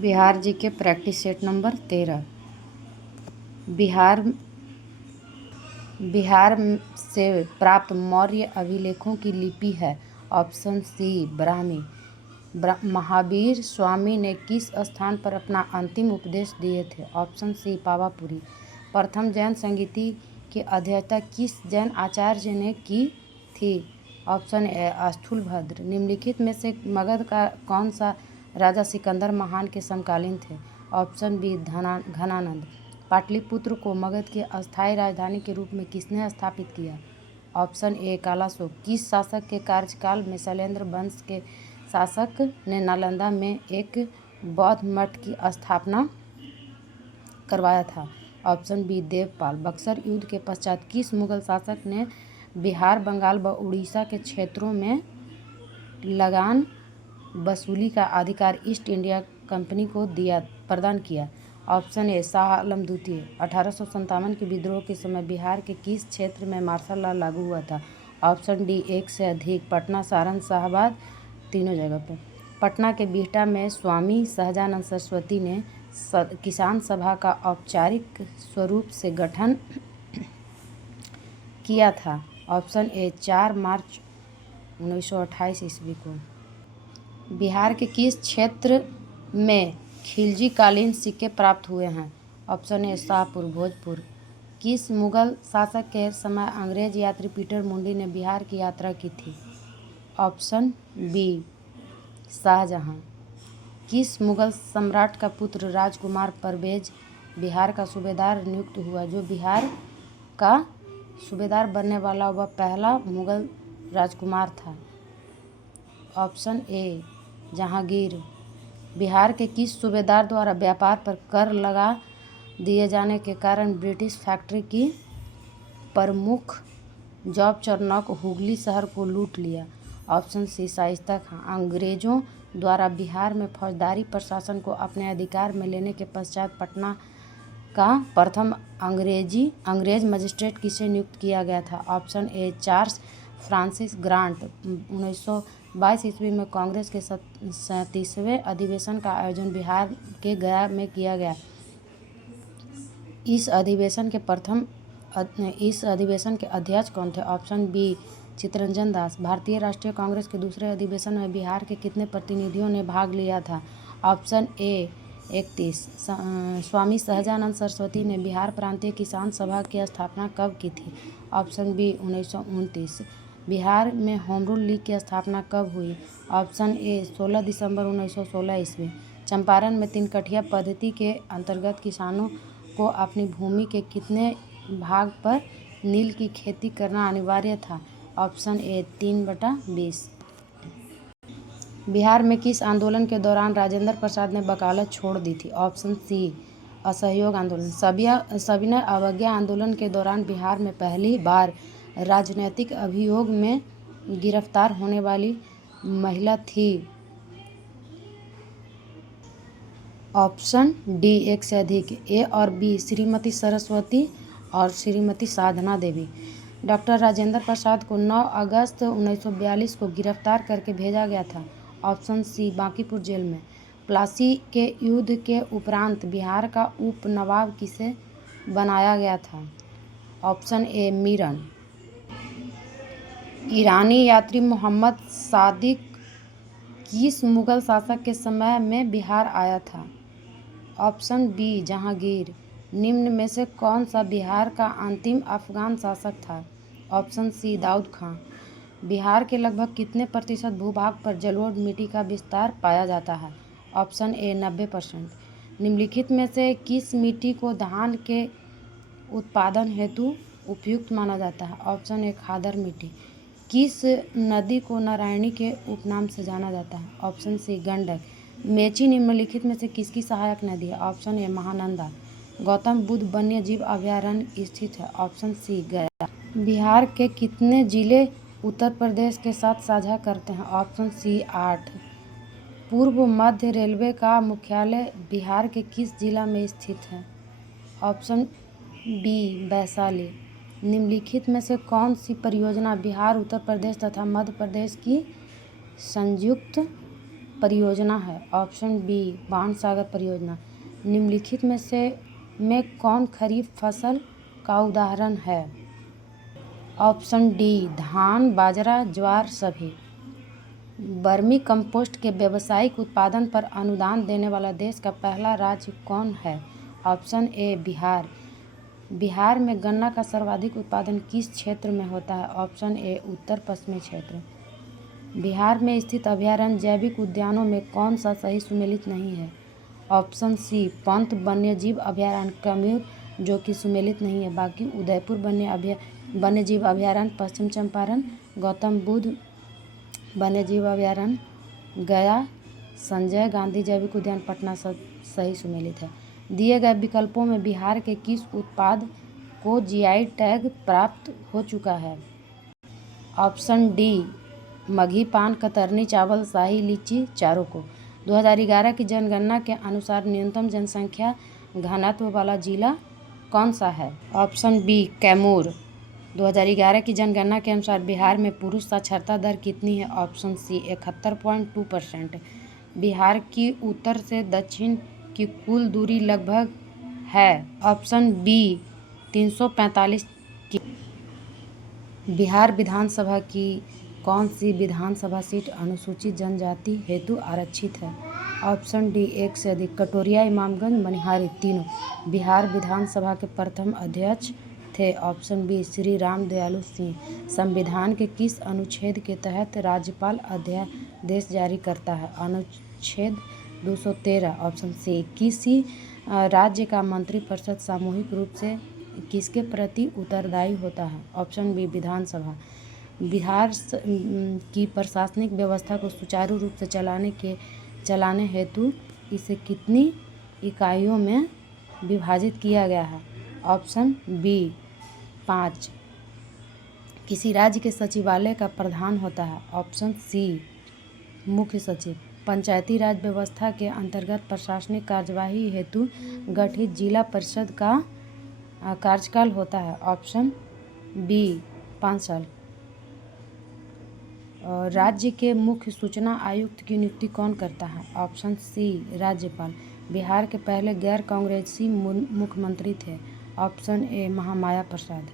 Bihar G K practice set number 13। Bihar Bihar से प्राप्त मौर्य अभिलेखों की लिपि है। Option C Brahmi. महावीर स्वामी ने किस स्थान पर अपना अंतिम उपदेश दिए थे? Option C Pawapuri. प्रथम जैन संगीति की अध्यक्षता किस जैन आचार्य ने की थी? Option A Sthulabhadra. निम्नलिखित में से मगध का कौन सा राजा सिकंदर महान के समकालीन थे? Option B Ghananand. पाटलिपुत्र को मगध की अस्थायी राजधानी के रूप में किसने स्थापित किया? Option A Kalashoka. किस शासक के कार्यकाल में शैलेंद्र वंश के शासक ने नालंदा में एक बौद्ध मठ की स्थापना करवाया था? Option B Devpal. बक्सर युद्ध के पश्चात किस मुगल शासक ने बिहार, बंगाल व उड़ीसा के क्षेत्रों में लगान वसूली का अधिकार ईस्ट इंडिया कंपनी को प्रदान किया? ऑप्शन ए शाह आलम द्वितीय। 1857 के विद्रोह के समय बिहार के किस क्षेत्र में मार्शल लॉ लागू हुआ था? ऑप्शन डी एक से अधिक। पटना, सारण, शाहाबाद, तीनों जगह पर। पटना के बिहटा में स्वामी सहजानंद सरस्वती ने किसान सभा का औपचारिक स्वरूप से गठन किया था? ऑप्शन ए 4 मार्च 1928 ईस्वी को। बिहार के किस क्षेत्र में खिलजी कालीन सिक्के प्राप्त हुए हैं? Option A Shahpur, Bhojpur. किस मुगल शासक के समय अंग्रेज यात्री पीटर मुंडी ने बिहार की यात्रा की थी? Option B Shahjahan. किस मुगल सम्राट का पुत्र राजकुमार परवेज बिहार का सूबेदार नियुक्त हुआ? जो बिहार का सूबेदार बनने वाला वह पहला मुगल राजकुमार था? Option A Jahangir. बिहार के किस सूबेदार द्वारा व्यापार पर कर लगा दिए जाने के कारण ब्रिटिश फैक्ट्री की प्रमुख जॉब चरनौक हुगली शहर को लूट लिया? ऑप्शन सी शाइस्ता खां। अंग्रेजों द्वारा बिहार में फौजदारी प्रशासन को अपने अधिकार में लेने के पश्चात पटना का प्रथम अंग्रेज मजिस्ट्रेट किसे नियुक्त किया गया था? Option A Charles Francis grant. 1922 ईस्वी में कांग्रेस के 37वें अधिवेशन का आयोजन बिहार के गया में किया गया। इस अधिवेशन के अध्यक्ष कौन थे? Option B Chittaranjan Das. भारतीय राष्ट्रीय कांग्रेस के दूसरे अधिवेशन में बिहार के कितने प्रतिनिधियों ने भाग लिया था? Option A 31। स्वामी सहजानंद सरस्वती ने बिहार प्रांतीय किसान सभा की स्थापना कब की थी? Option B 1929। बिहार में होम रूल लीग की स्थापना कब हुई? ऑप्शन ए 16 दिसंबर 1916 ईस्वी। चंपारण में तीन-कठिया पद्धति के अंतर्गत किसानों को अपनी भूमि के कितने भाग पर नील की खेती करना अनिवार्य था? Option A 3/20। बिहार में किस आंदोलन के दौरान राजेंद्र प्रसाद ने वकालत छोड़ दी थी? ऑप्शन सी असहयोग आंदोलन। सविनय अवज्ञा आंदोलन के दौरान बिहार में पहली बार राजनैतिक अभियोग में गिरफ्तार होने वाली महिला थी? ऑप्शन डी एक से अधिक। ए और बी श्रीमती सरस्वती और श्रीमती साधना देवी। डॉक्टर राजेंद्र प्रसाद को 9 अगस्त 1942 को गिरफ्तार करके भेजा गया था? ऑप्शन सी बांकीपुर जेल में। प्लासी के युद्ध के उपरांत बिहार का उप नवाब किसे बनाया गया था? Option A Meeran. ईरानी यात्री मोहम्मद सादिक किस मुगल शासक के समय में बिहार आया था? Option B Jahangir. निम्न में से कौन सा बिहार का अंतिम अफगान शासक था? ऑप्शन सी दाऊद खां। बिहार के लगभग कितने प्रतिशत भूभाग पर जलोढ़ मिट्टी का विस्तार पाया जाता है? ऑप्शन ए 90%। निम्नलिखित में से किस मिट्टी को धान के उत्पादन हेतु उपयुक्त माना जाता है? ऑप्शन ए खादर मिट्टी। किस नदी को नारायणी के उपनाम से जाना जाता है? ऑप्शन सी गंडक। मेची निम्नलिखित में से किसकी सहायक नदी है? Option A Mahananda. गौतम बुद्ध वन्य जीव अभयारण्य स्थित है? ऑप्शन सी गया। बिहार के कितने जिले उत्तर प्रदेश के साथ साझा करते हैं? Option C 8। पूर्व मध्य रेलवे का मुख्यालय बिहार के किस जिला में स्थित है? Option B Vaishali. निम्नलिखित में से कौन सी परियोजना बिहार, उत्तर प्रदेश तथा मध्य प्रदेश की संयुक्त परियोजना है? ऑप्शन बी बाण सागर परियोजना। निम्नलिखित में कौन खरीफ फसल का उदाहरण है? ऑप्शन डी धान, बाजरा, ज्वार सभी। वर्मी कंपोस्ट के व्यावसायिक उत्पादन पर अनुदान देने वाला देश का पहला राज्य कौन है? ऑप्शन ए बिहार। बिहार में गन्ना का सर्वाधिक उत्पादन किस क्षेत्र में होता है? ऑप्शन ए उत्तर पश्चिमी क्षेत्र। बिहार में स्थित अभयारण्य जैविक उद्यानों में कौन सा सही सुमेलित नहीं है? ऑप्शन सी पंत वन्यजीव अभयारण्य कैमूर, जो कि सुमेलित नहीं है। बाकी उदयपुर वन्यजीव अभयारण्य पश्चिम चंपारण, गौतम बुद्ध वन्यजीव अभयारण्य गया, संजय गांधी जैविक उद्यान पटना सब सही सुमेलित है। दिए गए विकल्पों में बिहार के किस उत्पाद को जीआई टैग प्राप्त हो चुका है? ऑप्शन डी मगही पान, कतरनी चावल, शाही लीची, चारों को। 2011 की जनगणना के अनुसार न्यूनतम जनसंख्या घनत्व वाला जिला कौन सा है? Option B Kaimur. 2011 की जनगणना के अनुसार बिहार में पुरुष साक्षरता दर कितनी है? ऑप्शन सी 71.2%। बिहार की उत्तर से दक्षिण की कुल दूरी लगभग है? ऑप्शन बी 345 की। बिहार विधानसभा की कौन सी विधानसभा सीट अनुसूचित जनजाति हेतु आरक्षित है? ऑप्शन डी एक से अधिक। कटोरिया, इमामगंज, मनिहारी तीनों बिहार विधानसभा के प्रथम अध्यक्ष थे। ऑप्शन बी श्री राम दयालु सिंह। संविधान के किस अनुच्छेद के तहत राज्यपाल अध्यादेश जारी करता है? अनुच्छेद 213। ऑप्शन सी किसी राज्य का मंत्रिपरिषद सामूहिक रूप से किसके प्रति उत्तरदायी होता है? ऑप्शन बी विधानसभा। बिहार की प्रशासनिक व्यवस्था को सुचारू रूप से चलाने हेतु इसे कितनी इकाइयों में विभाजित किया गया है? Option B 5। किसी राज्य के सचिवालय का प्रधान होता है? ऑप्शन सी मुख्य सचिव। पंचायती राज व्यवस्था के अंतर्गत प्रशासनिक कार्यवाही हेतु गठित जिला परिषद का कार्यकाल होता है? ऑप्शन बी 5 साल। राज्य के मुख्य सूचना आयुक्त की नियुक्ति कौन करता है? ऑप्शन सी राज्यपाल। बिहार के पहले गैर कांग्रेसी मुख्यमंत्री थे? Option A Mahamaya Prasad.